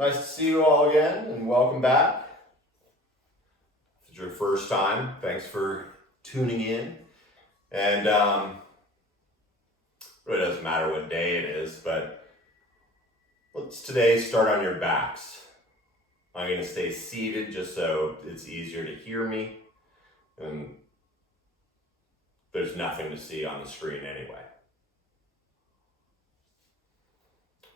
Nice to see you all again, and welcome back. If it's your first time, thanks for tuning in. And really doesn't matter what day it is, but let's today start on your backs. I'm going to stay seated just so it's easier to hear me, and there's nothing to see on the screen anyway.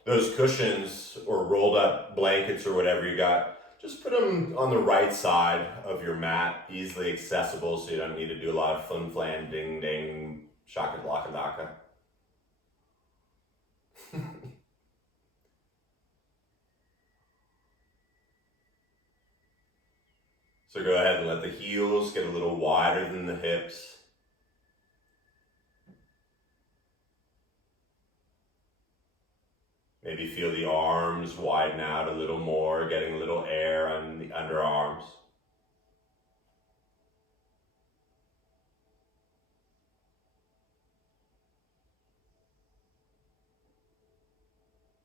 Those cushions or rolled up blankets or whatever you got, just put them on the right side of your mat, easily accessible, so you don't need to do a lot of fun flan, ding ding, shaka laka daka. So go ahead and let the heels get a little wider than the hips. Maybe feel the arms widen out a little more, getting a little air on the underarms.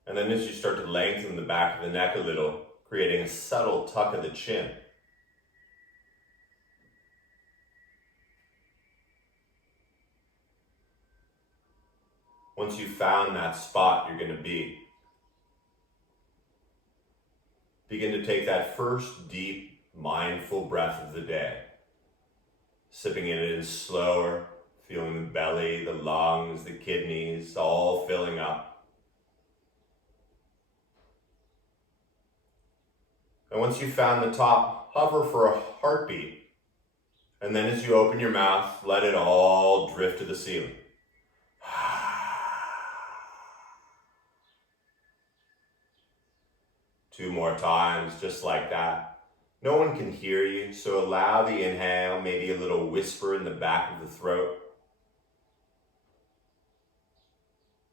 And then as you start to lengthen the back of the neck a little, creating a subtle tuck of the chin. Once you've found that spot you're going to be, begin to take that first deep, mindful breath of the day. Sipping it in slower, feeling the belly, the lungs, the kidneys, all filling up. And once you've found the top, hover for a heartbeat. And then as you open your mouth, let it all drift to the ceiling. Two more times, just like that. No one can hear you, so allow the inhale, maybe a little whisper in the back of the throat.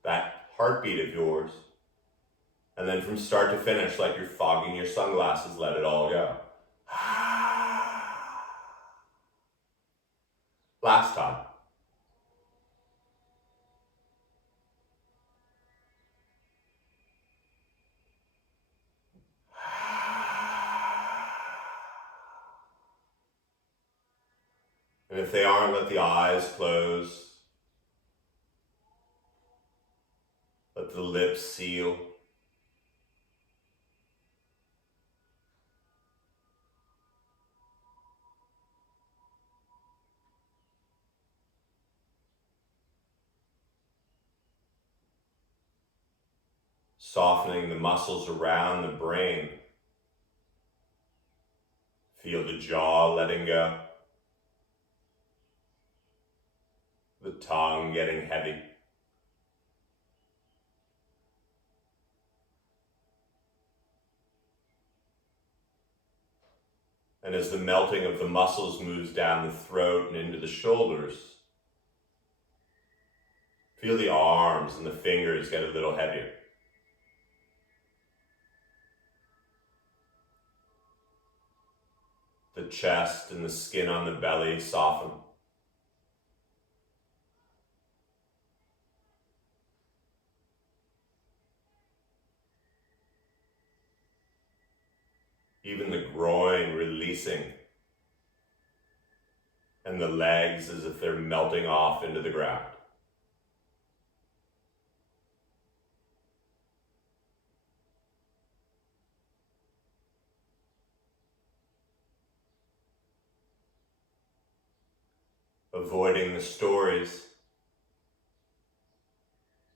That heartbeat of yours. And then from start to finish, like you're fogging your sunglasses, let it all go. Last time. And if they aren't, let the eyes close. Let the lips seal. Softening the muscles around the brain. Feel the jaw letting go. The tongue getting heavy. And as the melting of the muscles moves down the throat and into the shoulders, feel the arms and the fingers get a little heavier. The chest and the skin on the belly soften. Even the groin releasing. And the legs as if they're melting off into the ground. Avoiding the stories.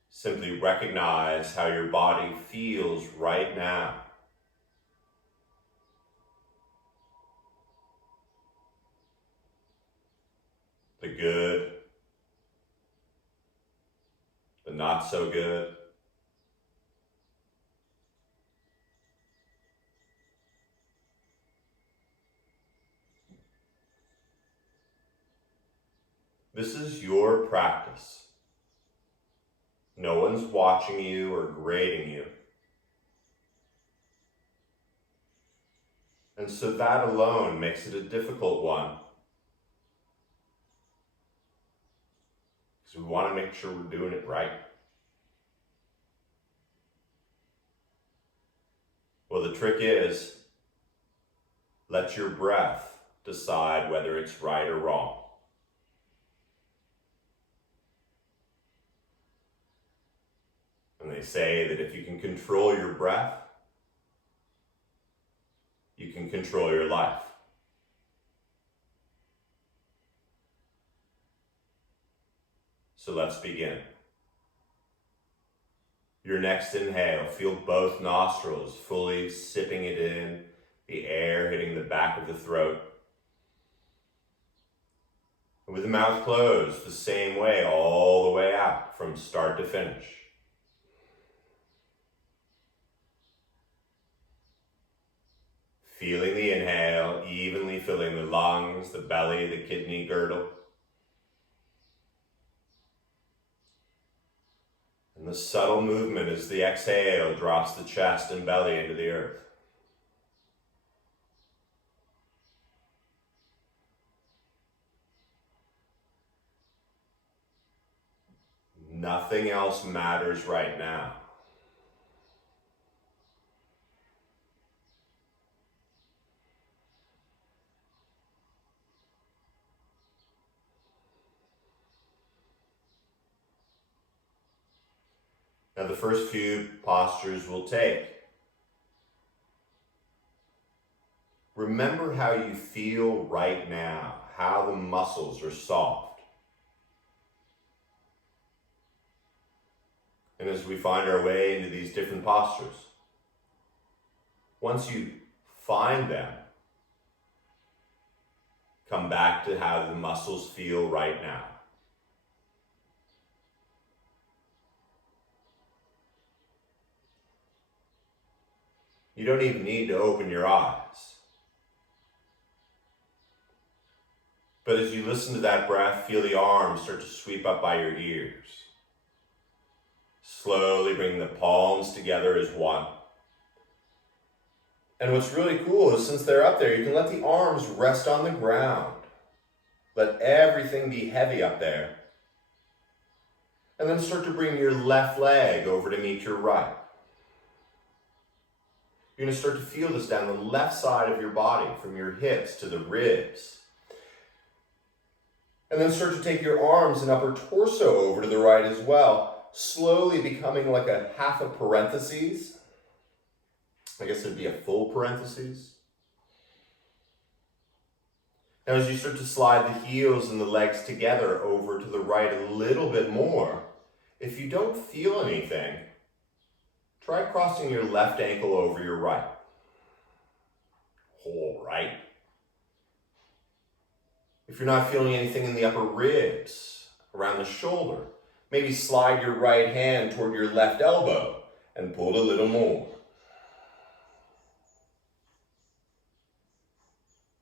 Simply recognize how your body feels right now. The good, the not so good. This is your practice. No one's watching you or grading you. And so that alone makes it a difficult one. Because we want to make sure we're doing it right. Well, the trick is, let your breath decide whether it's right or wrong. And they say that if you can control your breath, you can control your life. So let's begin. Your next inhale, feel both nostrils fully sipping it in, the air hitting the back of the throat. And with the mouth closed, the same way, all the way out from start to finish. Feeling the inhale, evenly filling the lungs, the belly, the kidney girdle. And the subtle movement as the exhale drops the chest and belly into the earth. Nothing else matters right now. Now the first few postures we'll take. Remember how you feel right now, how the muscles are soft. And as we find our way into these different postures, once you find them, come back to how the muscles feel right now. You don't even need to open your eyes. But as you listen to that breath, feel the arms start to sweep up by your ears. Slowly bring the palms together as one. And what's really cool is since they're up there, you can let the arms rest on the ground. Let everything be heavy up there. And then start to bring your left leg over to meet your right. You're going to start to feel this down the left side of your body, from your hips to the ribs. And then start to take your arms and upper torso over to the right as well, slowly becoming like a half a parentheses. I guess it'd be a full parentheses. Now as you start to slide the heels and the legs together over to the right a little bit more, if you don't feel anything, try crossing your left ankle over your right. All right. If you're not feeling anything in the upper ribs, around the shoulder, maybe slide your right hand toward your left elbow and pull it a little more.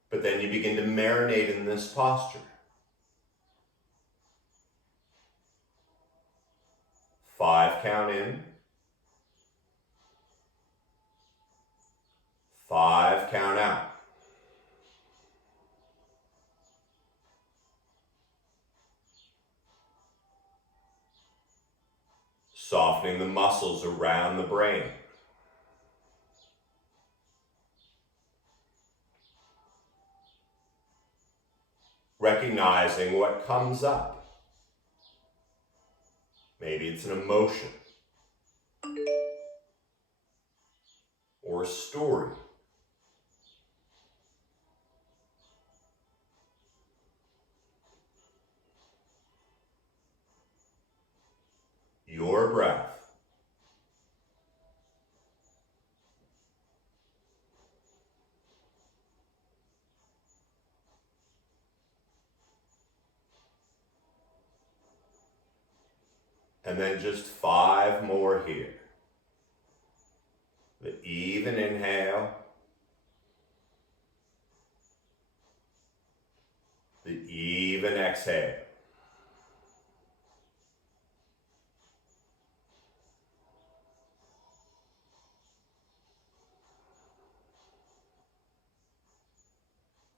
But then you begin to marinate in this posture. 5 count in. 5 count out. Softening the muscles around the brain. Recognizing what comes up. Maybe it's an emotion or a story. Your breath. And then just 5 more here. The even inhale. The even exhale.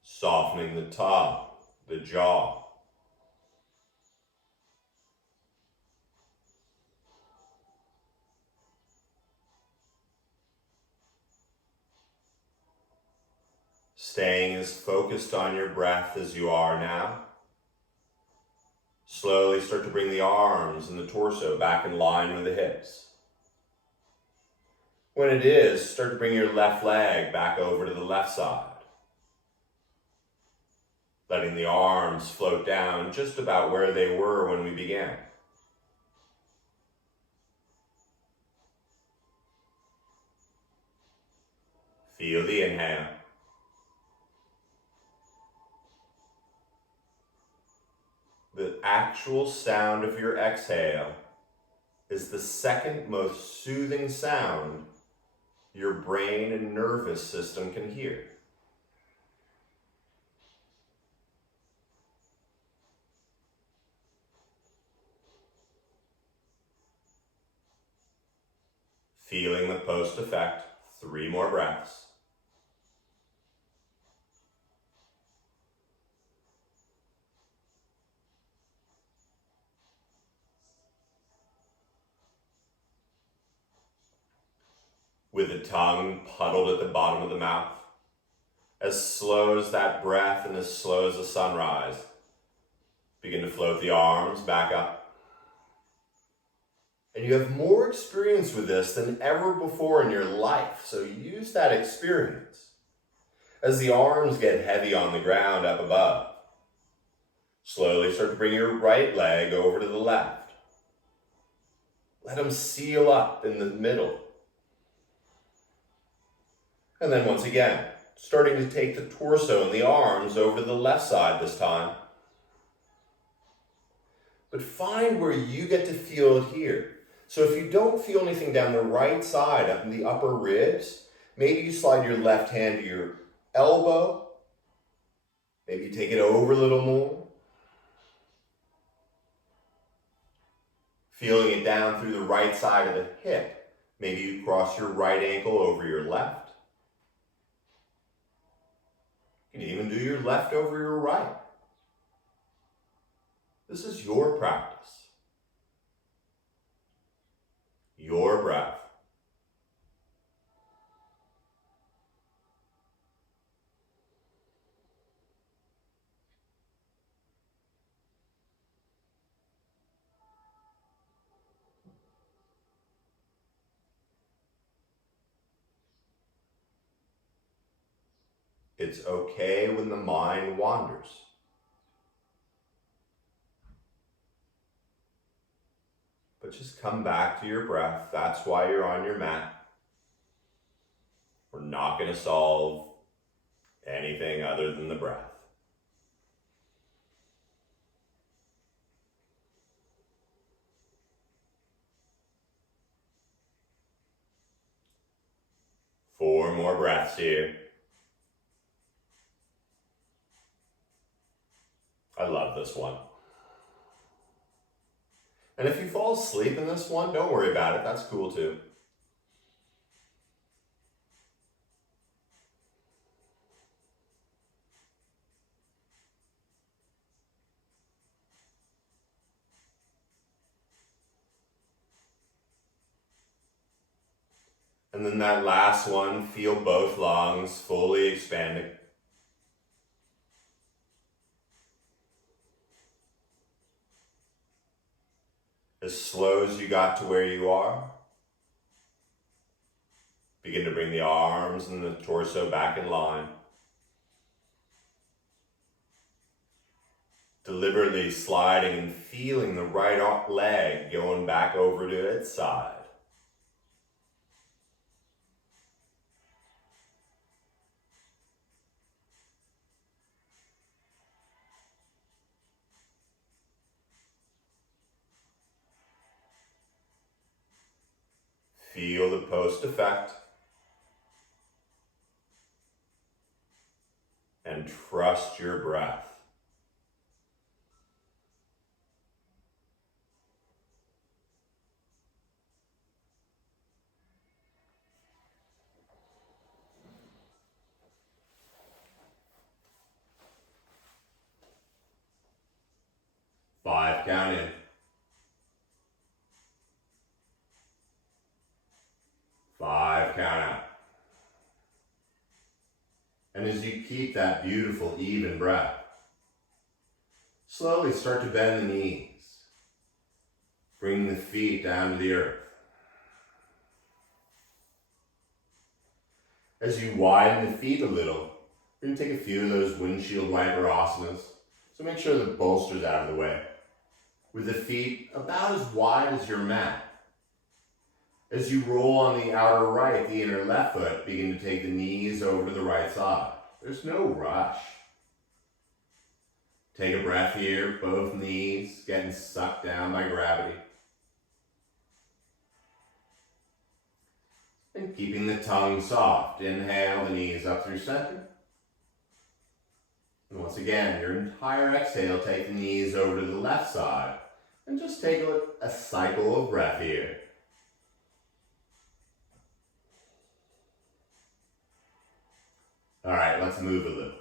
Softening the tongue, the jaw. Staying as focused on your breath as you are now. Slowly start to bring the arms and the torso back in line with the hips. When it is, start to bring your left leg back over to the left side. Letting the arms float down just about where they were when we began. Feel the inhale. The actual sound of your exhale is the second most soothing sound your brain and nervous system can hear. Feeling the post effect, 3 more breaths. With the tongue puddled at the bottom of the mouth, as slow as that breath and as slow as the sunrise, begin to float the arms back up. And you have more experience with this than ever before in your life, so use that experience. As the arms get heavy on the ground up above, slowly start to bring your right leg over to the left. Let them seal up in the middle. And then once again, starting to take the torso and the arms over to the left side this time. But find where you get to feel it here. So if you don't feel anything down the right side, up in the upper ribs, maybe you slide your left hand to your elbow. Maybe you take it over a little more. Feeling it down through the right side of the hip. Maybe you cross your right ankle over your left. You can even do your left over your right. This is your practice. Your breath. It's okay when the mind wanders. But just come back to your breath. That's why you're on your mat. We're not going to solve anything other than the breath. Four more breaths here. I love this one. And if you fall asleep in this one, don't worry about it. That's cool too. And then that last one, feel both lungs fully expanding. As slow as you got to where you are, begin to bring the arms and the torso back in line. Deliberately sliding and feeling the right leg going back over to its side. Feel the post effect. And trust your breath. Five, count in. 5, count out. And as you keep that beautiful, even breath, slowly start to bend the knees, bringing the feet down to the earth. As you widen the feet a little, we're going to take a few of those windshield wiper asanas. So make sure the bolster's out of the way, with the feet about as wide as your mat. As you roll on the outer right, the inner left foot, begin to take the knees over to the right side. There's no rush. Take a breath here, both knees getting sucked down by gravity. And keeping the tongue soft. Inhale, the knees up through center. And once again, your entire exhale, take the knees over to the left side. And just take a cycle of breath here. All right, let's move a little.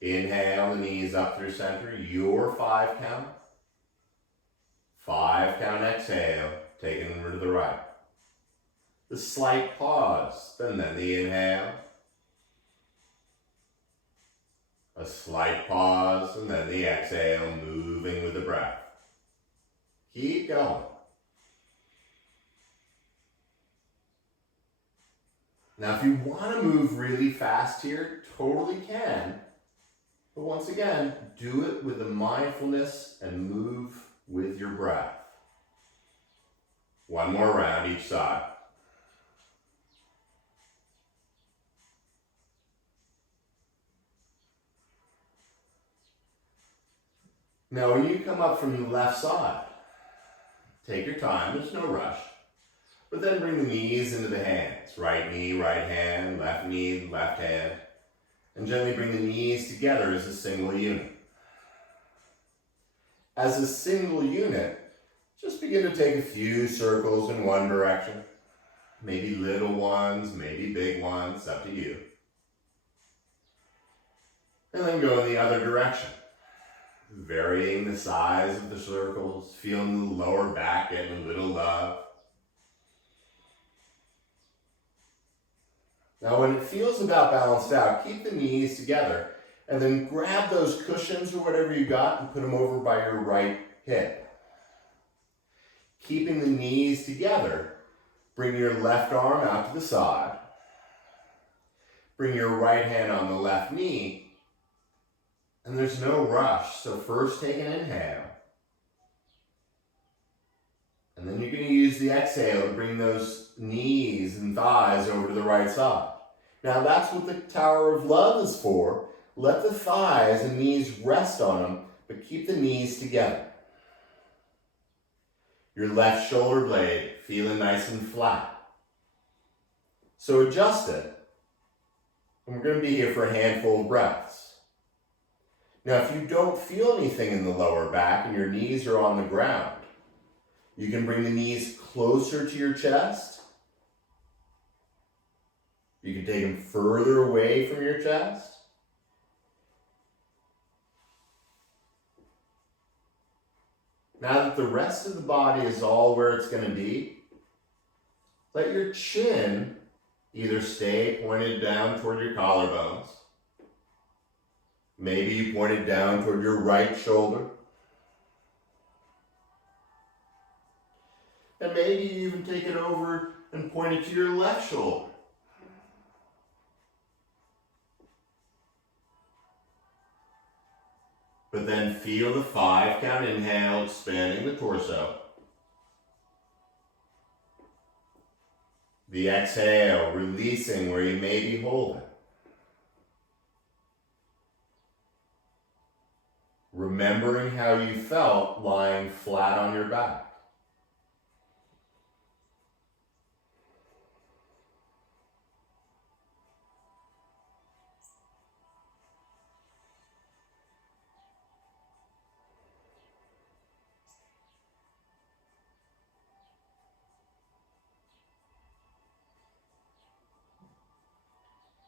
Inhale, the knees up through center, your 5 count. 5 count exhale, taking them over to the right. The slight pause, and then the inhale. A slight pause, and then the exhale, moving with the breath. Keep going. Now, if you want to move really fast here, totally can. But once again, do it with the mindfulness and move with your breath. One more round each side. Now, when you come up from the left side, take your time, there's no rush. But then bring the knees into the hands. Right knee, right hand, left knee, left hand. And gently bring the knees together as a single unit. As a single unit, just begin to take a few circles in one direction. Maybe little ones, maybe big ones, up to you. And then go in the other direction. Varying the size of the circles, feeling the lower back getting a little love. Now when it feels about balanced out, keep the knees together and then grab those cushions or whatever you got and put them over by your right hip. Keeping the knees together, bring your left arm out to the side. Bring your right hand on the left knee. And there's no rush, so first take an inhale. And then you're going to use the exhale to bring those knees and thighs over to the right side. Now that's what the Tower of Love is for. Let the thighs and knees rest on them, but keep the knees together. Your left shoulder blade feeling nice and flat. So adjust it. And we're going to be here for a handful of breaths. Now, if you don't feel anything in the lower back and your knees are on the ground, you can bring the knees closer to your chest. You can take them further away from your chest. Now that the rest of the body is all where it's going to be, let your chin either stay pointed down toward your collarbones. Maybe you point it down toward your right shoulder. And maybe you even take it over and point it to your left shoulder. But then feel the 5 count inhale, expanding the torso. The exhale, releasing where you may be holding. Remembering how you felt lying flat on your back.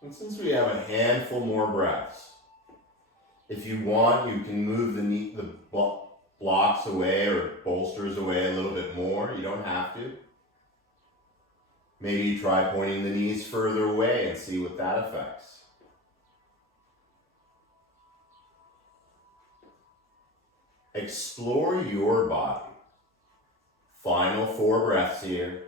And since we have a handful more breaths, if you want, you can move the blocks away or bolsters away a little bit more. You don't have to. Maybe you try pointing the knees further away and see what that affects. Explore your body. Final 4 breaths here.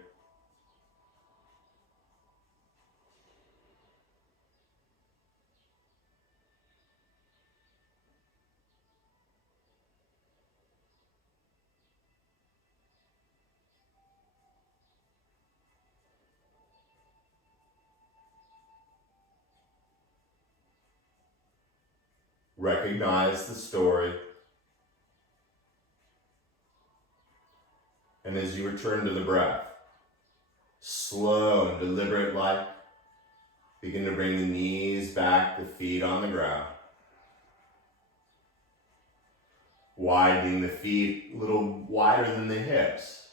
Recognize the story. And as you return to the breath, slow and deliberate like, begin to bring the knees back, the feet on the ground. Widening the feet a little wider than the hips.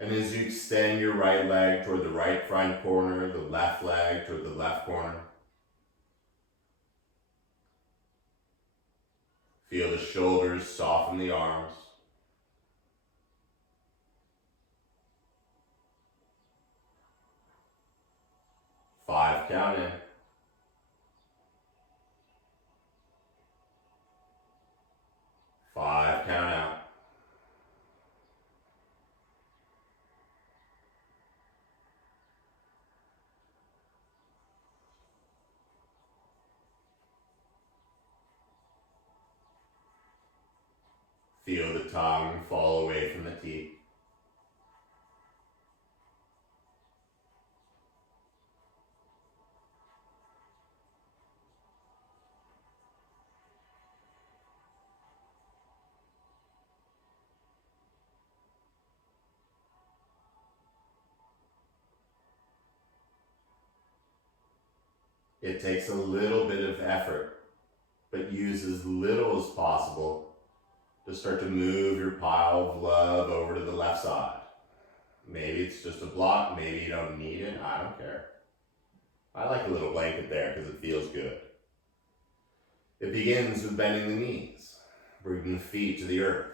And as you extend your right leg toward the right front corner, the left leg toward the left corner, feel the shoulders soften the arms. Five, count in. Five, count out. Feel the tongue fall away from the teeth. It takes a little bit of effort, but use as little as possible to start to move your pile of love over to the left side. Maybe it's just a block, maybe you don't need it, I don't care. I like a little blanket there because it feels good. It begins with bending the knees, bringing the feet to the earth.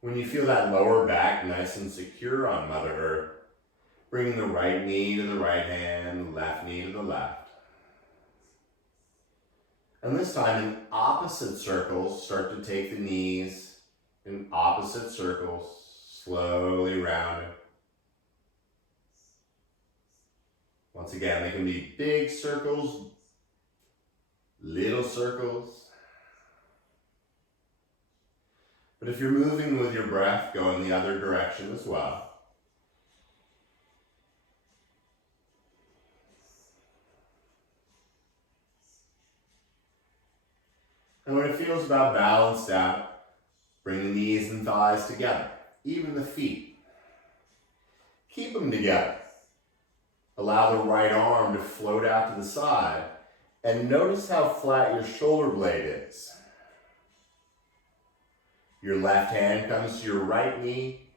When you feel that lower back nice and secure on Mother Earth, bringing the right knee to the right hand, the left knee to the left. And this time in opposite circles, start to take the knees in opposite circles, slowly rounding. Once again, they can be big circles, little circles. But if you're moving with your breath, go in the other direction as well. And when it feels about balanced out, bring the knees and thighs together, even the feet. Keep them together. Allow the right arm to float out to the side, and notice how flat your shoulder blade is. Your left hand comes to your right knee,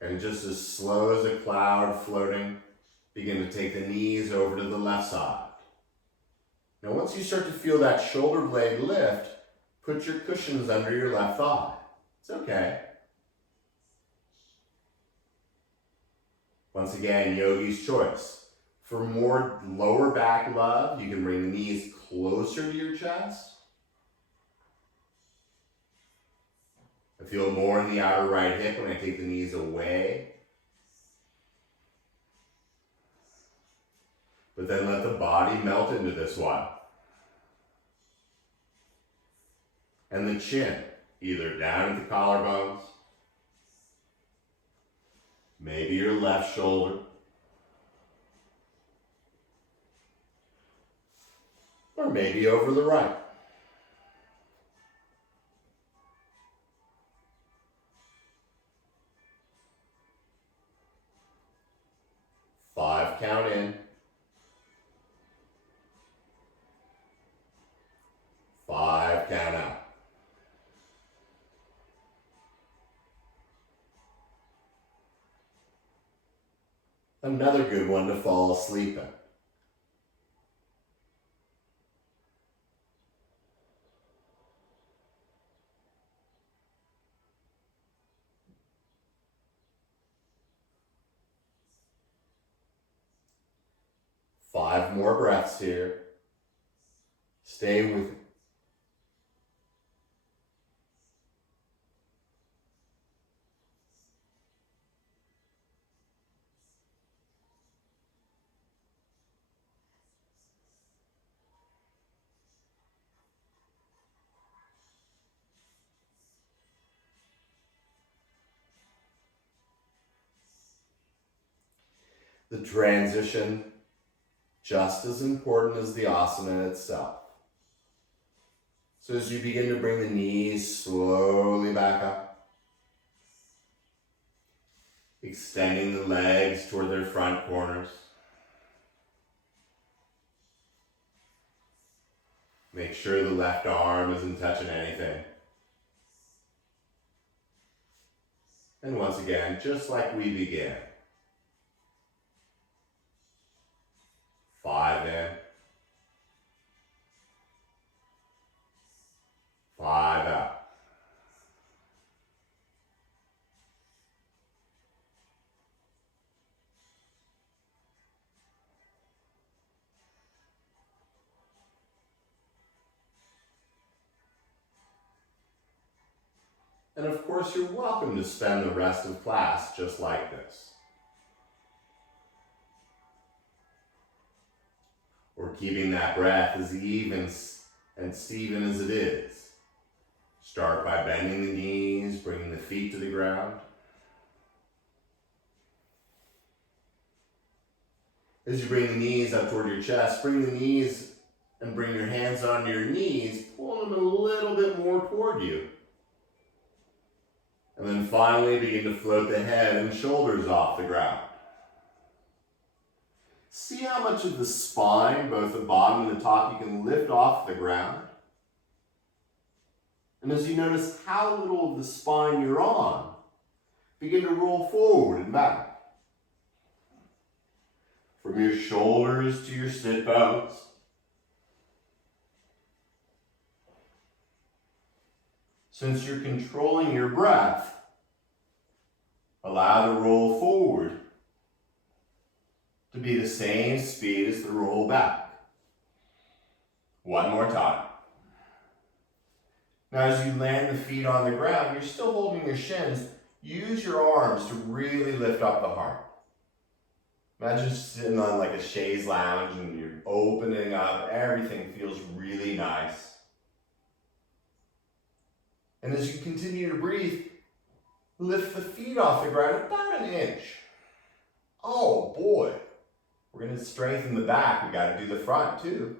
and just as slow as a cloud floating, begin to take the knees over to the left side. Now once you start to feel that shoulder blade lift, put your cushions under your left thigh. It's okay. Once again, yogi's choice. For more lower back love, you can bring the knees closer to your chest. I feel more in the outer right hip when I take the knees away. But then let the body melt into this one. And the chin, either down at the collarbones, maybe your left shoulder, or maybe over the right. Five, count in. Five, count out. Another good one to fall asleep in. 5 more breaths here. Stay with it. The transition, just as important as the asana itself. So as you begin to bring the knees slowly back up, extending the legs toward their front corners. Make sure the left arm isn't touching anything. And once again, just like we began. 5 in. 5 out. And of course, you're welcome to spend the rest of class just like this. Or keeping that breath as even and Steven as it is. Start by bending the knees, bringing the feet to the ground. As you bring the knees up toward your chest, bring the knees and bring your hands onto your knees, pull them a little bit more toward you. And then finally begin to float the head and shoulders off the ground. See how much of the spine, both the bottom and the top, you can lift off the ground. And as you notice how little of the spine you're on, begin to roll forward and back. From your shoulders to your sit bones. Since you're controlling your breath, allow the roll forward to be the same speed as the roll back. One more time. Now as you land the feet on the ground, you're still holding your shins. Use your arms to really lift up the heart. Imagine sitting on like a chaise lounge and you're opening up. Everything feels really nice. And as you continue to breathe, lift the feet off the ground about an inch. Oh boy. We're going to strengthen the back. We got to do the front too.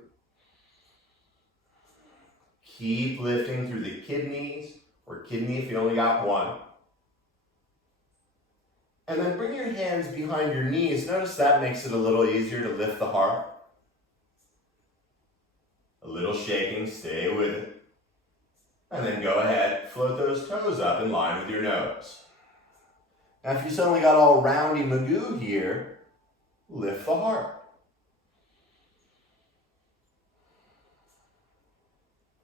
Keep lifting through the kidneys, or kidney if you only got one. And then bring your hands behind your knees. Notice that makes it a little easier to lift the heart. A little shaking, stay with it. And then go ahead, float those toes up in line with your nose. Now if you suddenly got all roundy magoo here, lift the heart.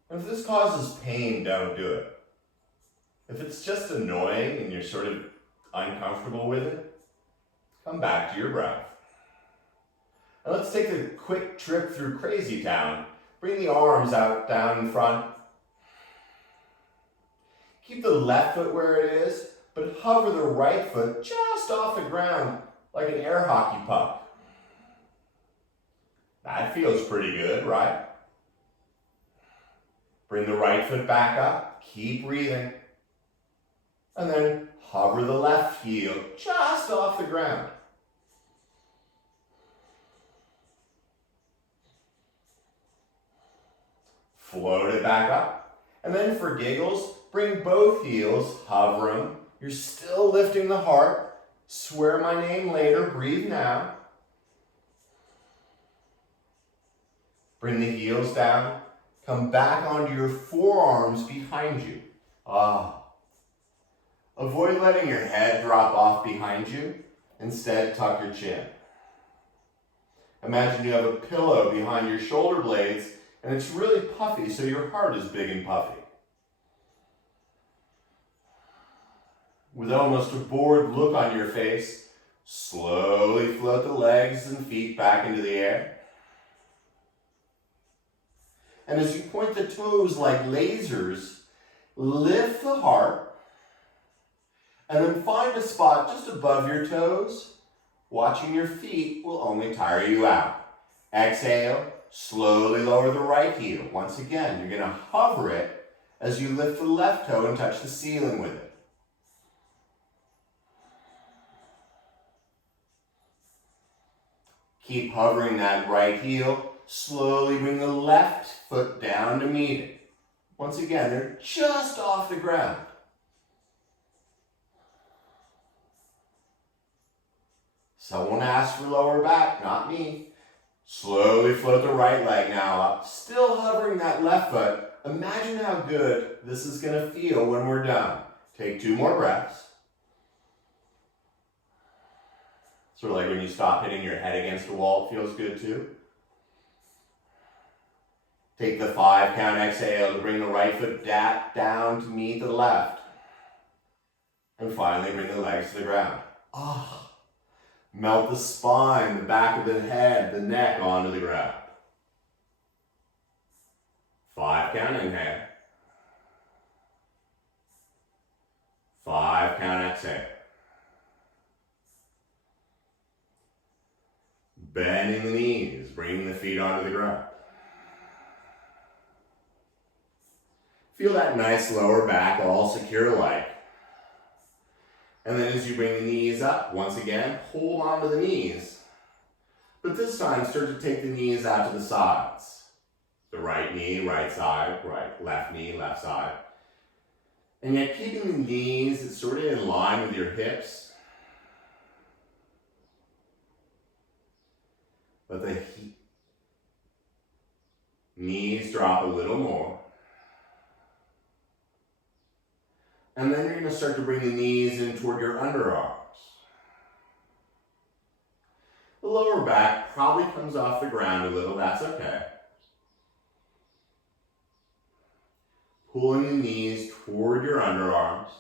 And if this causes pain, don't do it. If it's just annoying and you're sort of uncomfortable with it, come back to your breath. Now let's take a quick trip through Crazy Town. Bring the arms out down in front. Keep the left foot where it is, but hover the right foot just off the ground like an air hockey puck. That feels pretty good, right? Bring the right foot back up, keep breathing. And then hover the left heel just off the ground. Float it back up. And then for giggles, bring both heels, hover them. You're still lifting the heart. Swear my name later, breathe now. Bring the heels down. Come back onto your forearms behind you. Avoid letting your head drop off behind you. Instead, tuck your chin. Imagine you have a pillow behind your shoulder blades and it's really puffy, so your heart is big and puffy. With almost a bored look on your face, slowly float the legs and feet back into the air. And as you point the toes like lasers, lift the heart, and then find a spot just above your toes. Watching your feet will only tire you out. Exhale, slowly lower the right heel. Once again, you're going to hover it as you lift the left toe and touch the ceiling with it. Keep hovering that right heel. Slowly bring the left foot down to meet it. Once again, they're just off the ground. Someone asked for lower back, not me. Slowly float the right leg now up, still hovering that left foot. Imagine how good this is going to feel when we're done. Take 2 more breaths. Sort of like when you stop hitting your head against the wall, it feels good too. Take the 5 count exhale to bring the right foot down to meet the left. And finally bring the legs to the ground. Melt the spine, the back of the head, the neck onto the ground. 5 count inhale. 5 count exhale. Bending the knees, bringing the feet onto the ground. Feel that nice lower back all secure like. And then as you bring the knees up, once again, hold onto the knees. But this time, start to take the knees out to the sides. The right knee, right side, left knee, left side. And yet keeping the knees sort of in line with your hips. Let the knees drop a little more. And then you're going to start to bring the knees in toward your underarms. The lower back probably comes off the ground a little, that's okay. Pulling the knees toward your underarms.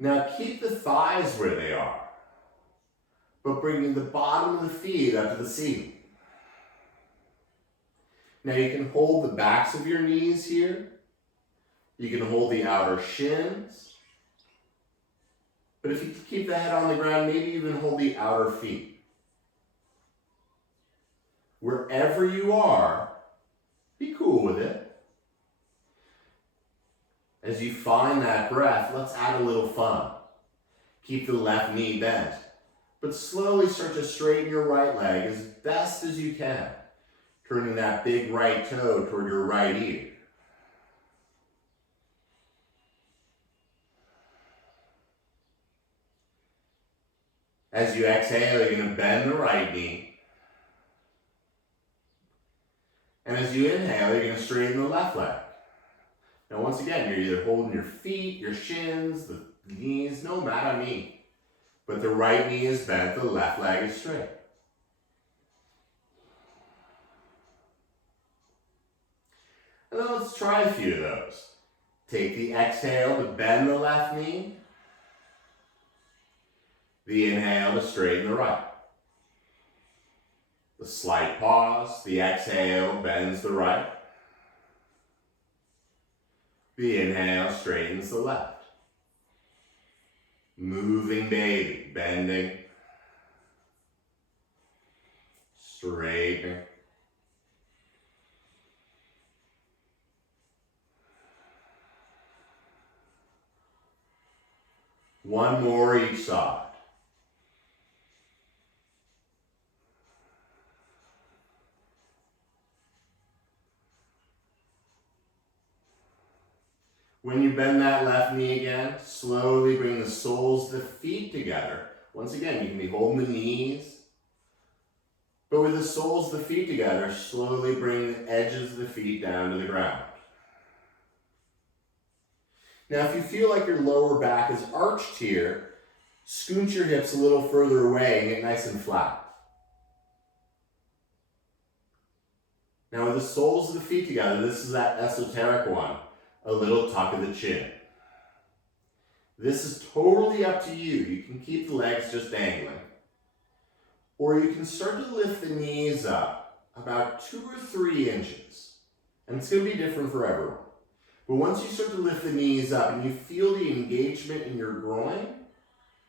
Now keep the thighs where they are, but bringing the bottom of the feet up to the ceiling. Now you can hold the backs of your knees here. You can hold the outer shins. But if you keep the head on the ground, maybe even hold the outer feet. Wherever you are, be cool with it. As you find that breath, let's add a little fun. Keep the left knee bent, but slowly start to straighten your right leg as best as you can. Turning that big right toe toward your right ear. As you exhale, you're going to bend the right knee. And as you inhale, you're going to straighten the left leg. Now once again, you're either holding your feet, your shins, the knees, no matter me. But the right knee is bent, the left leg is straight. And then let's try a few of those. Take the exhale to bend the left knee. The inhale to straighten the right. The slight pause. The exhale bends the right. The inhale straightens the left. Moving baby, bending. Straightening. One more each side. When you bend that left knee again, slowly bring the soles of the feet together. Once again, you can be holding the knees, but with the soles of the feet together, slowly bring the edges of the feet down to the ground. Now, if you feel like your lower back is arched here, scoot your hips a little further away and get nice and flat. Now, with the soles of the feet together, this is that esoteric one, a little tuck of the chin. This is totally up to you. You can keep the legs just dangling. Or you can start to lift the knees up about 2 or 3 inches. And it's going to be different for everyone. But once you start to lift the knees up and you feel the engagement in your groin,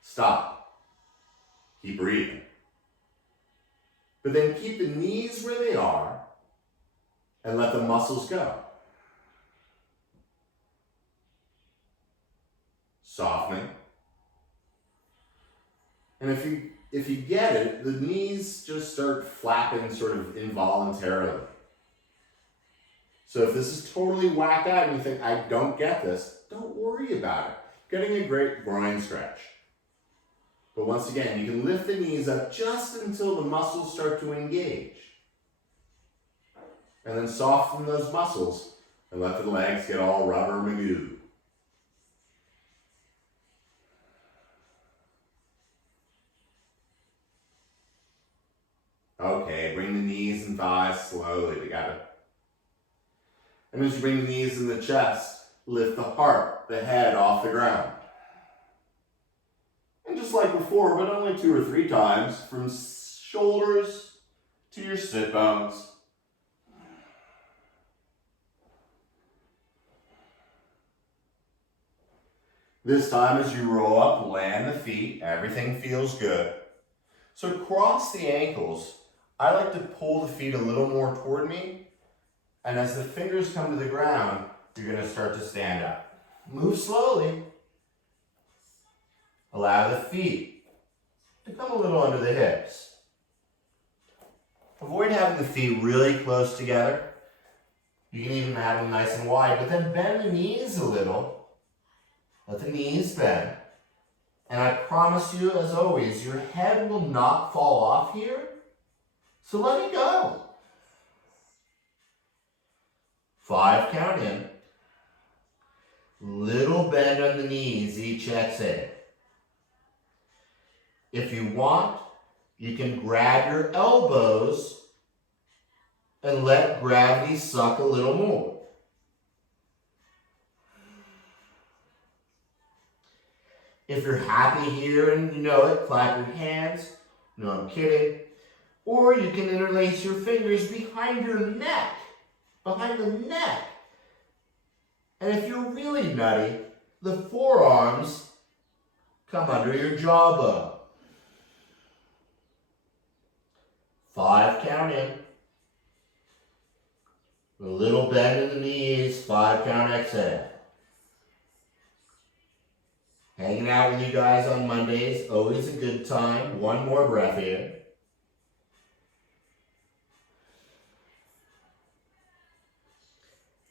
stop. Keep breathing. But then keep the knees where they are and let the muscles go. Softening. And if you get it, the knees just start flapping sort of involuntarily. So if this is totally whacked out and you think, I don't get this, don't worry about it. Getting a great groin stretch. But once again, you can lift the knees up just until the muscles start to engage. And then soften those muscles and let the legs get all rubber magoo. Okay, bring the knees and thighs slowly together. And as you bring the knees and the chest, lift the heart, the head off the ground. And just like before, but only 2 or 3 times, from shoulders to your sit bones. This time as you roll up, land the feet, everything feels good. So cross the ankles. I like to pull the feet a little more toward me. And as the fingers come to the ground, you're going to start to stand up. Move slowly. Allow the feet to come a little under the hips. Avoid having the feet really close together. You can even have them nice and wide, but then bend the knees a little. Let the knees bend. And I promise you, as always, your head will not fall off here. So let it go. 5 count in. Little bend on the knees each exhale. If you want, you can grab your elbows and let gravity suck a little more. If you're happy here and you know it, clap your hands. No, I'm kidding. Or you can interlace your fingers behind your neck. Behind the neck. And if you're really nutty, the forearms come under your jawbone. 5 count in. A little bend in the knees, 5 count exhale. Hanging out with you guys on Mondays, always a good time. 1 more breath here.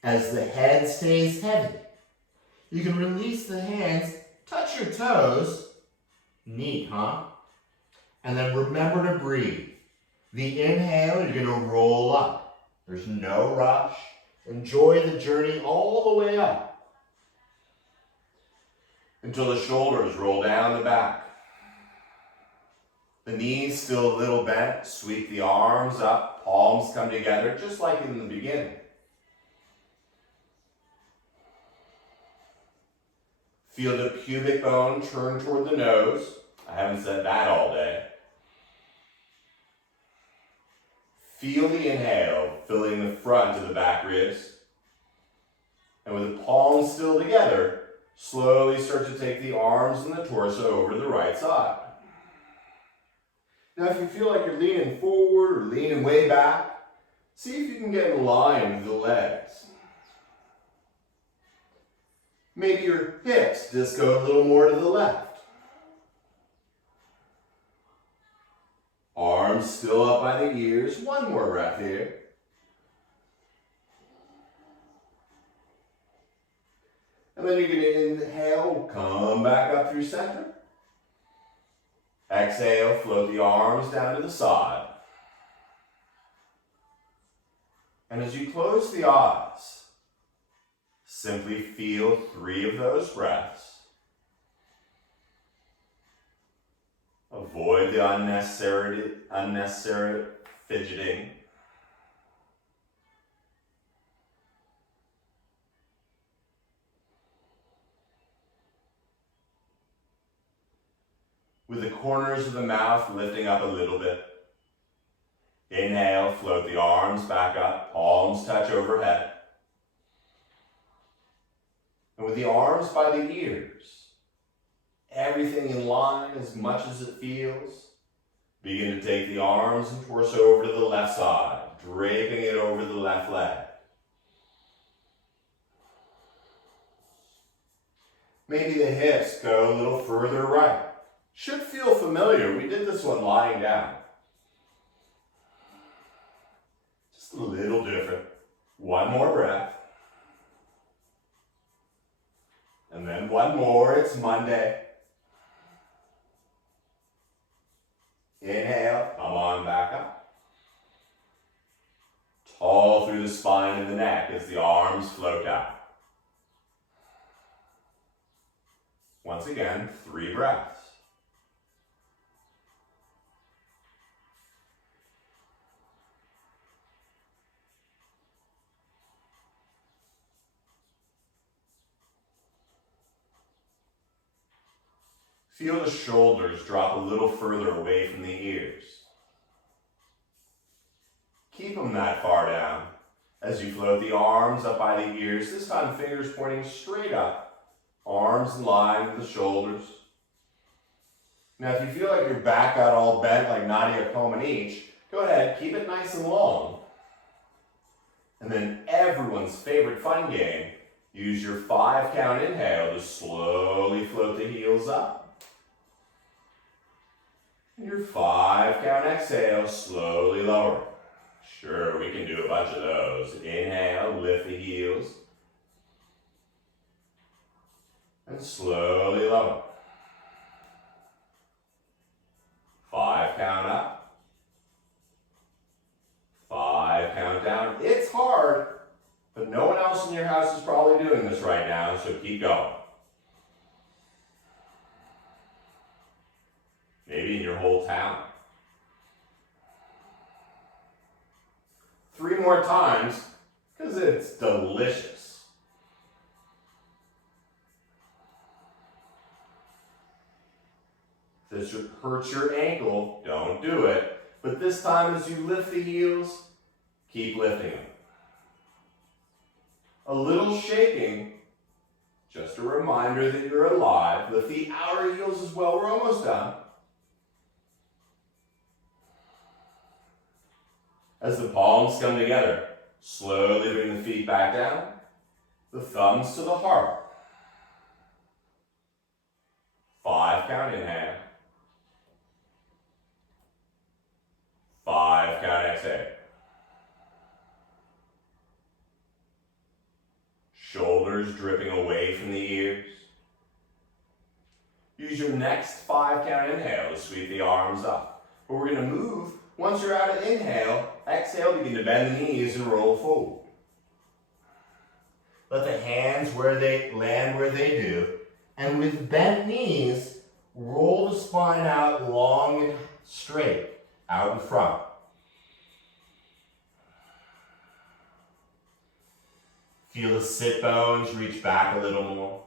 As the head stays heavy, you can release the hands, touch your toes. Neat, huh? And then remember to breathe. The inhale, you're going to roll up. There's no rush. Enjoy the journey all the way up. Until the shoulders roll down the back. The knees still a little bent. Sweep the arms up. Palms come together, just like in the beginning. Feel the pubic bone turn toward the nose. I haven't said that all day. Feel the inhale filling the front of the back ribs. And with the palms still together, slowly start to take the arms and the torso over to the right side. Now if you feel like you're leaning forward or leaning way back, see if you can get in line with the legs. Maybe your hips just go a little more to the left. Arms still up by the ears. 1 more breath here. And then you're going to inhale, come back up through center. Exhale, float the arms down to the side. And as you close the eyes, simply feel 3 of those breaths. Avoid the unnecessary fidgeting. With the corners of the mouth lifting up a little bit. Inhale, float the arms back up, palms touch overhead. And with the arms by the ears, everything in line as much as it feels, begin to take the arms and torso over to the left side, draping it over the left leg. Maybe the hips go a little further right. Should feel familiar. We did this one lying down. Just a little different. One more breath. And then one more. It's Monday. Inhale, come on back up. Tall through the spine and the neck as the arms float out. Once again, 3 breaths. Feel the shoulders drop a little further away from the ears. Keep them that far down as you float the arms up by the ears, this time fingers pointing straight up. Arms in line with the shoulders. Now if you feel like your back got all bent like Nadia Comaneci, go ahead, keep it nice and long. And then everyone's favorite fun game, use your 5 count inhale to slowly float the heels up. And your 5 count exhale, slowly lower. Sure, we can do a bunch of those. Inhale, lift the heels. And slowly lower. 5 count up. 5 count down. It's hard, but no one else in your house is probably doing this right now, so keep going. Maybe in your whole town. 3 more times, because it's delicious. If this hurts your ankle, don't do it. But this time as you lift the heels, keep lifting them. A little shaking, just a reminder that you're alive. Lift the outer heels as well, we're almost done. As the palms come together, slowly bring the feet back down, the thumbs to the heart. 5 count inhale. 5 count exhale. Shoulders dripping away from the ears. Use your next 5 count inhale to sweep the arms up. But we're going to move. Once you're out of inhale, exhale, begin to bend the knees and roll forward. Let the hands land where they do. And with bent knees, roll the spine out long and straight, out in front. Feel the sit bones reach back a little more.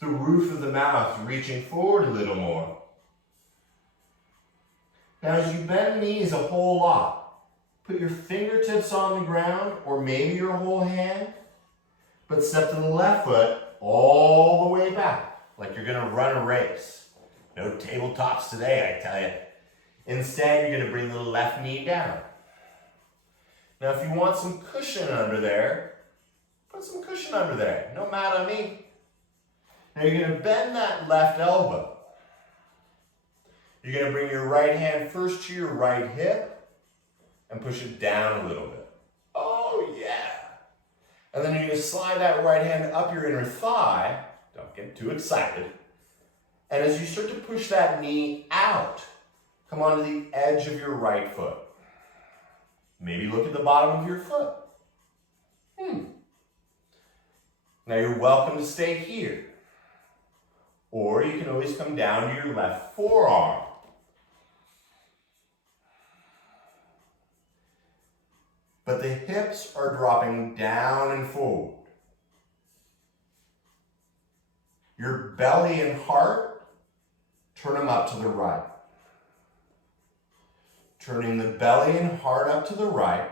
The roof of the mouth reaching forward a little more. Now as you bend the knees a whole lot, put your fingertips on the ground or maybe your whole hand, but step to the left foot all the way back, like you're gonna run a race. No tabletops today, I tell you. Instead, you're gonna bring the left knee down. Now if you want some cushion under there, put some cushion under there, no matter on me. Now you're gonna bend that left elbow. You're going to bring your right hand first to your right hip and push it down a little bit. Oh, yeah. And then you're going to slide that right hand up your inner thigh. Don't get too excited. And as you start to push that knee out, come onto the edge of your right foot. Maybe look at the bottom of your foot. Now you're welcome to stay here. Or you can always come down to your left forearm. But the hips are dropping down and forward. Your belly and heart, turn them up to the right. Turning the belly and heart up to the right.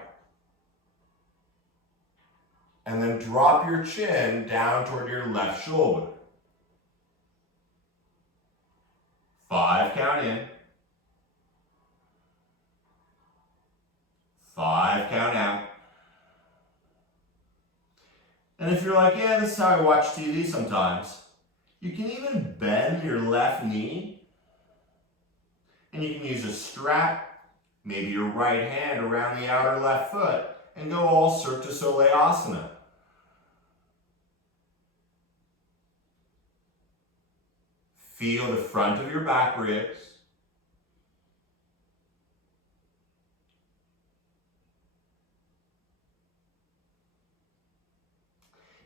And then drop your chin down toward your left shoulder. 5, count in. 5, count out. And if you're like, yeah, this is how I watch TV sometimes, you can even bend your left knee, and you can use a strap, maybe your right hand around the outer left foot, and go all Cirque du Soleil asana. Feel the front of your back ribs.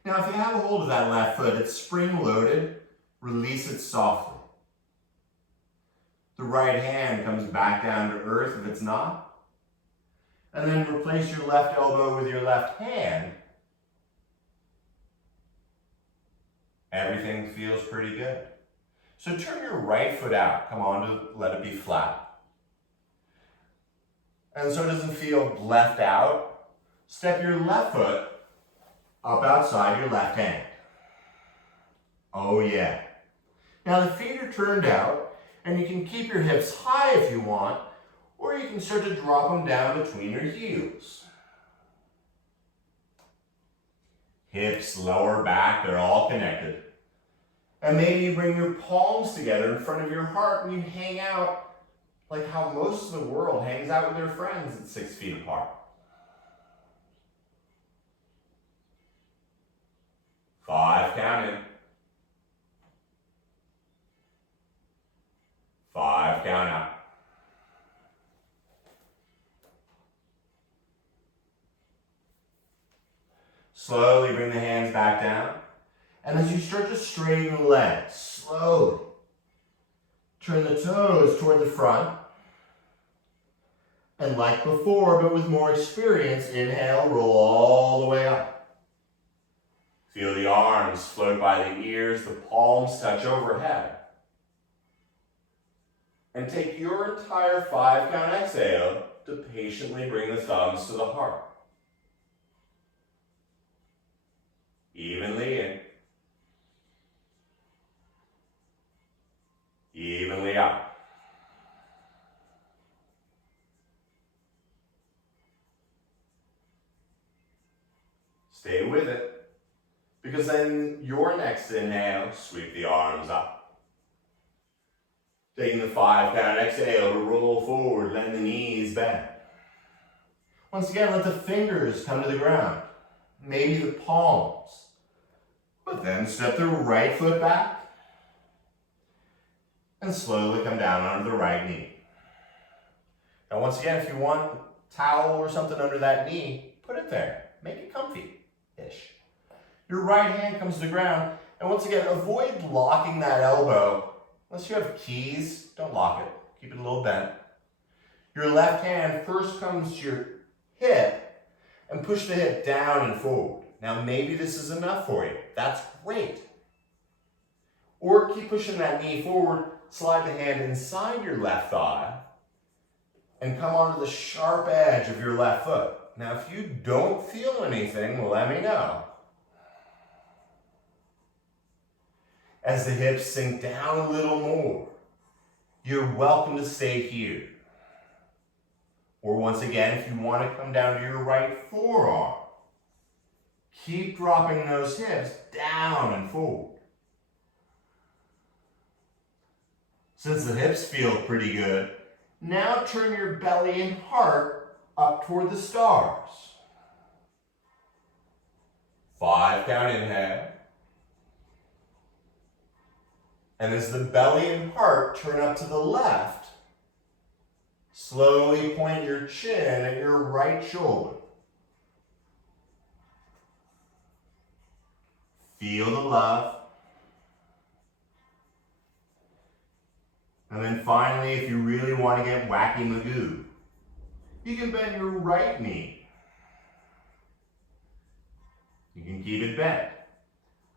Now, if you have a hold of that left foot, it's spring-loaded, release it softly. The right hand comes back down to earth if it's not. And then replace your left elbow with your left hand. Everything feels pretty good. So turn your right foot out. Come on, to let it be flat. And so it doesn't feel left out, step your left foot up outside your left hand. Oh yeah. Now the feet are turned out, and you can keep your hips high if you want, or you can start to drop them down between your heels. Hips, lower back, they're all connected. And maybe you bring your palms together in front of your heart and you hang out like how most of the world hangs out with their friends at 6 feet apart. 5, count in. 5, count out. Slowly bring the hands back down. And as you start to straighten the legs, slowly turn the toes toward the front. And like before, but with more experience, inhale, roll all the way up. Feel the arms float by the ears, the palms touch overhead. And take your entire 5 count exhale to patiently bring the thumbs to the heart. Evenly in. Evenly out. Stay with it, because then your next inhale, sweep the arms up. Taking the 5 count exhale to roll forward, letting the knees bend. Once again, let the fingers come to the ground, maybe the palms, but then step the right foot back and slowly come down onto the right knee. Now once again, if you want a towel or something under that knee, put it there. Make it comfy-ish. Your right hand comes to the ground, and once again, avoid locking that elbow. Unless you have keys, don't lock it. Keep it a little bent. Your left hand first comes to your hip and push the hip down and forward. Now maybe this is enough for you. That's great. Or keep pushing that knee forward, slide the hand inside your left thigh, and come onto the sharp edge of your left foot. Now if you don't feel anything, well, let me know. As the hips sink down a little more, you're welcome to stay here. Or once again, if you want to come down to your right forearm, keep dropping those hips down and forward. Since the hips feel pretty good, now turn your belly and heart up toward the stars. 5 count inhale. And as the belly and heart turn up to the left, slowly point your chin at your right shoulder. Feel the love. And then finally, if you really want to get wacky magoo, you can bend your right knee. You can keep it bent.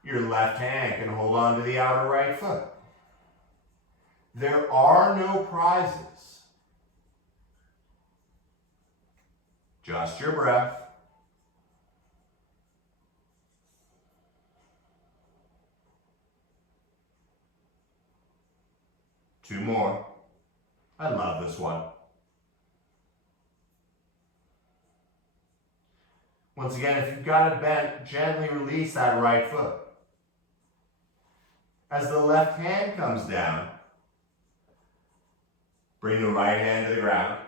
Your left hand can hold on to the outer right foot. There are no prizes. Just your breath. Two more. I love this one. Once again, if you've got it bent, gently release that right foot. As the left hand comes down, bring the right hand to the ground.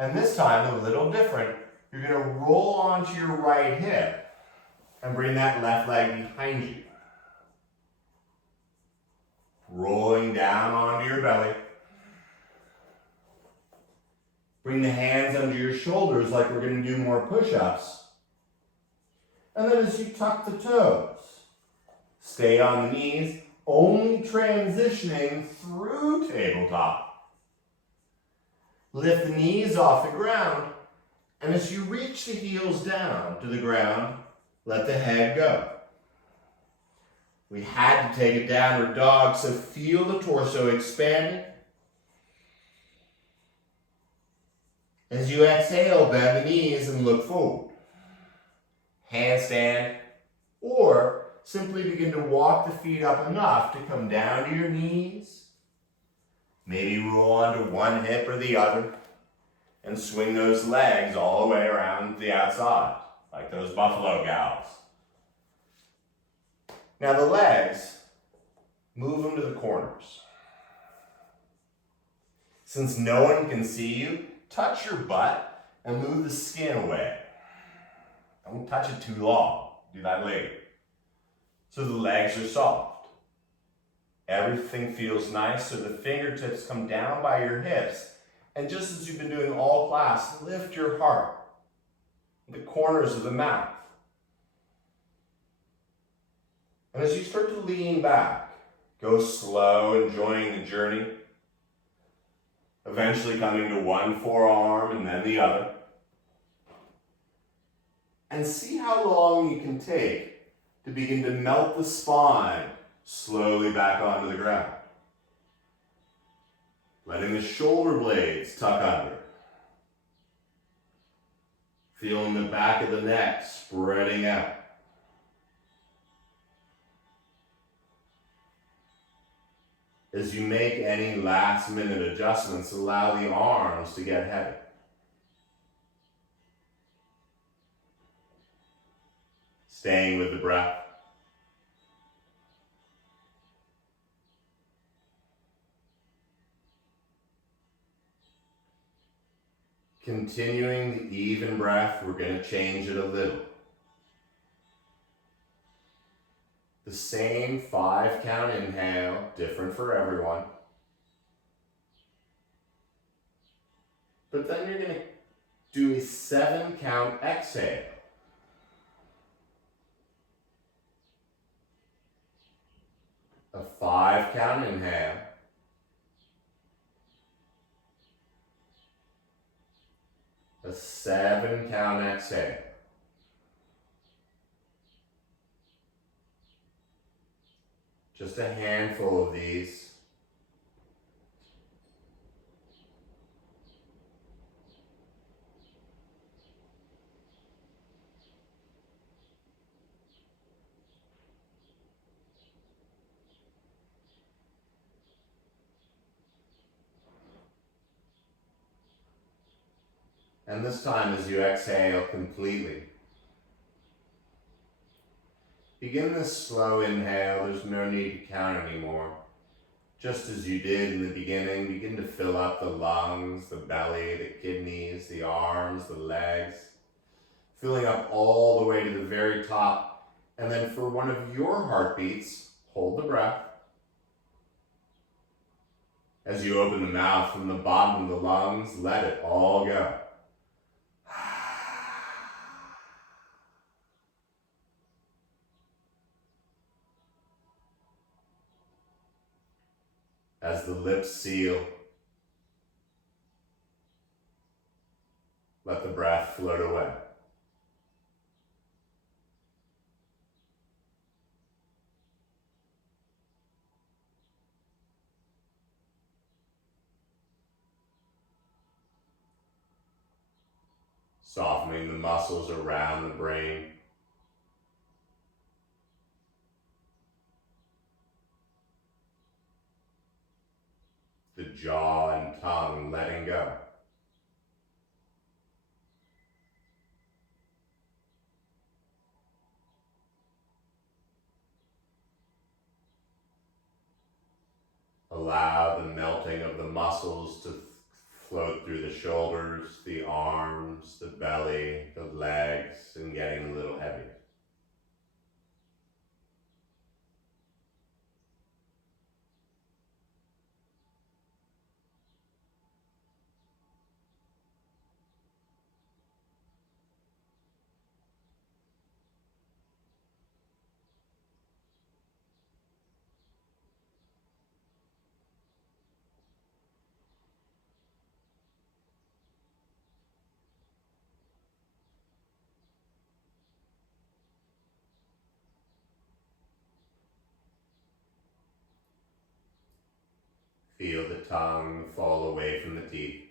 And this time, a little different, you're going to roll onto your right hip and bring that left leg behind you. Rolling down onto your belly. Bring the hands under your shoulders like we're going to do more push-ups. And then as you tuck the toes, stay on the knees, only transitioning through tabletop. Lift the knees off the ground, and as you reach the heels down to the ground, let the head go. We had to take a downward dog, so feel the torso expanding. As you exhale, bend the knees and look forward. Handstand, or simply begin to walk the feet up enough to come down to your knees. Maybe roll onto one hip or the other and swing those legs all the way around the outside, like those buffalo gals. Now the legs, move them to the corners. Since no one can see you, touch your butt and move the skin away. Don't touch it too long. Do that later. So the legs are soft. Everything feels nice, so the fingertips come down by your hips. And just as you've been doing all class, lift your heart, the corners of the mouth. And as you start to lean back, go slow, enjoying the journey. Eventually coming to one forearm and then the other. And see how long you can take to begin to melt the spine slowly back onto the ground. Letting the shoulder blades tuck under. Feeling the back of the neck spreading out. As you make any last minute adjustments, allow the arms to get heavy. Staying with the breath. Continuing the even breath, we're going to change it a little. The same 5 count inhale, different for everyone. But then you're going to do a 7 count exhale. A 5 count inhale. A 7 count exhale. Just a handful of these. And this time as you exhale completely, begin this slow inhale. There's no need to count anymore. Just as you did in the beginning, begin to fill up the lungs, the belly, the kidneys, the arms, the legs, filling up all the way to the very top. And then for one of your heartbeats, hold the breath. As you open the mouth from the bottom of the lungs, let it all go. As the lips seal, let the breath float away. softening the muscles around the brain, the jaw and tongue letting go. Allow the melting of the muscles to float through the shoulders, the arms, the belly, the legs, and getting a little heavier. Feel the tongue fall away from the teeth.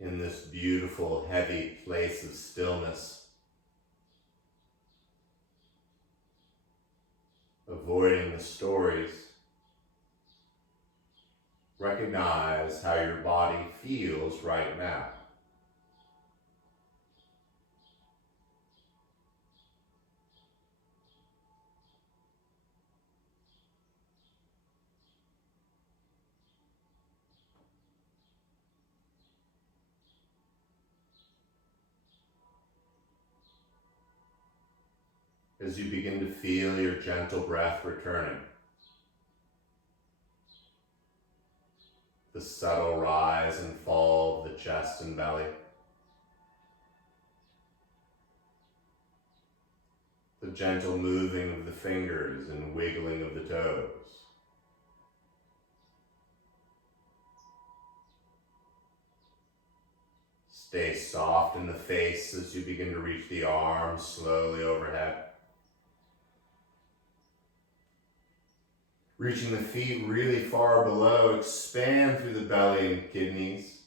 In this beautiful, heavy place of stillness, avoiding the stories, recognize how your body feels right now. As you begin to feel your gentle breath returning, the subtle rise and fall of the chest and belly, the gentle moving of the fingers and wiggling of the toes. Stay soft in the face as you begin to reach the arms slowly overhead. Reaching the feet really far below, expand through the belly and kidneys.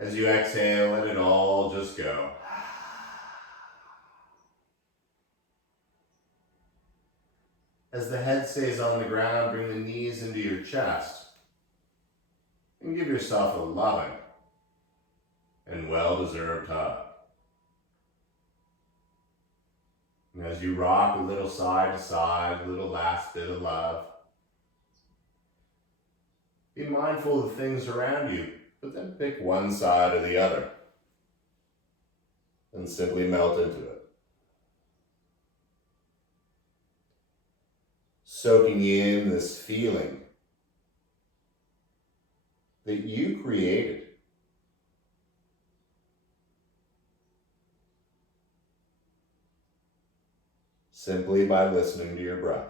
As you exhale, let it all just go. As the head stays on the ground, bring the knees into your chest and give yourself a loving and well-deserved hug. And as you rock a little side to side, a little last bit of love, be mindful of the things around you, but then pick one side or the other and simply melt into it. Soaking in this feeling that you created. Simply by listening to your breath.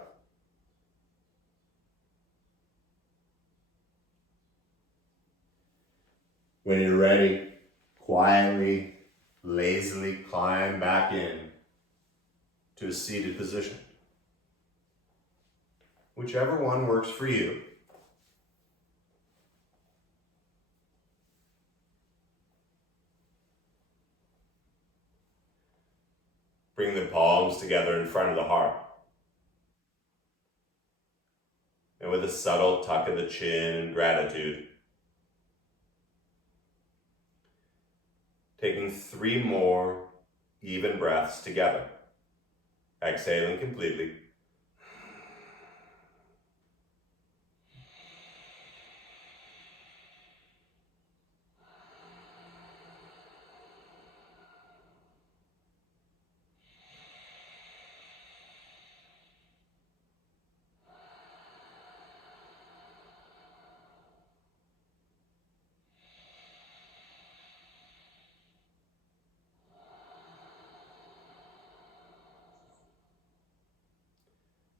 When you're ready, quietly, lazily climb back in to a seated position. Whichever one works for you. Bring the palms together in front of the heart. And with a subtle tuck of the chin and gratitude, taking 3 more even breaths together. Exhaling completely.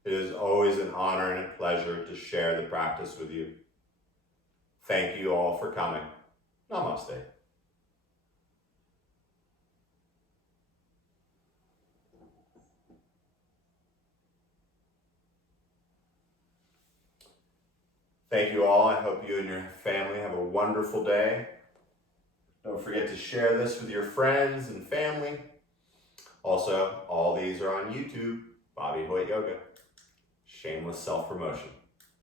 It is always an honor and a pleasure to share the practice with you. Thank you all for coming. Namaste. Thank you all. I hope you and your family have a wonderful day. Don't forget to share this with your friends and family. Also, all these are on YouTube. Bobby Hoyt Yoga. Shameless self-promotion.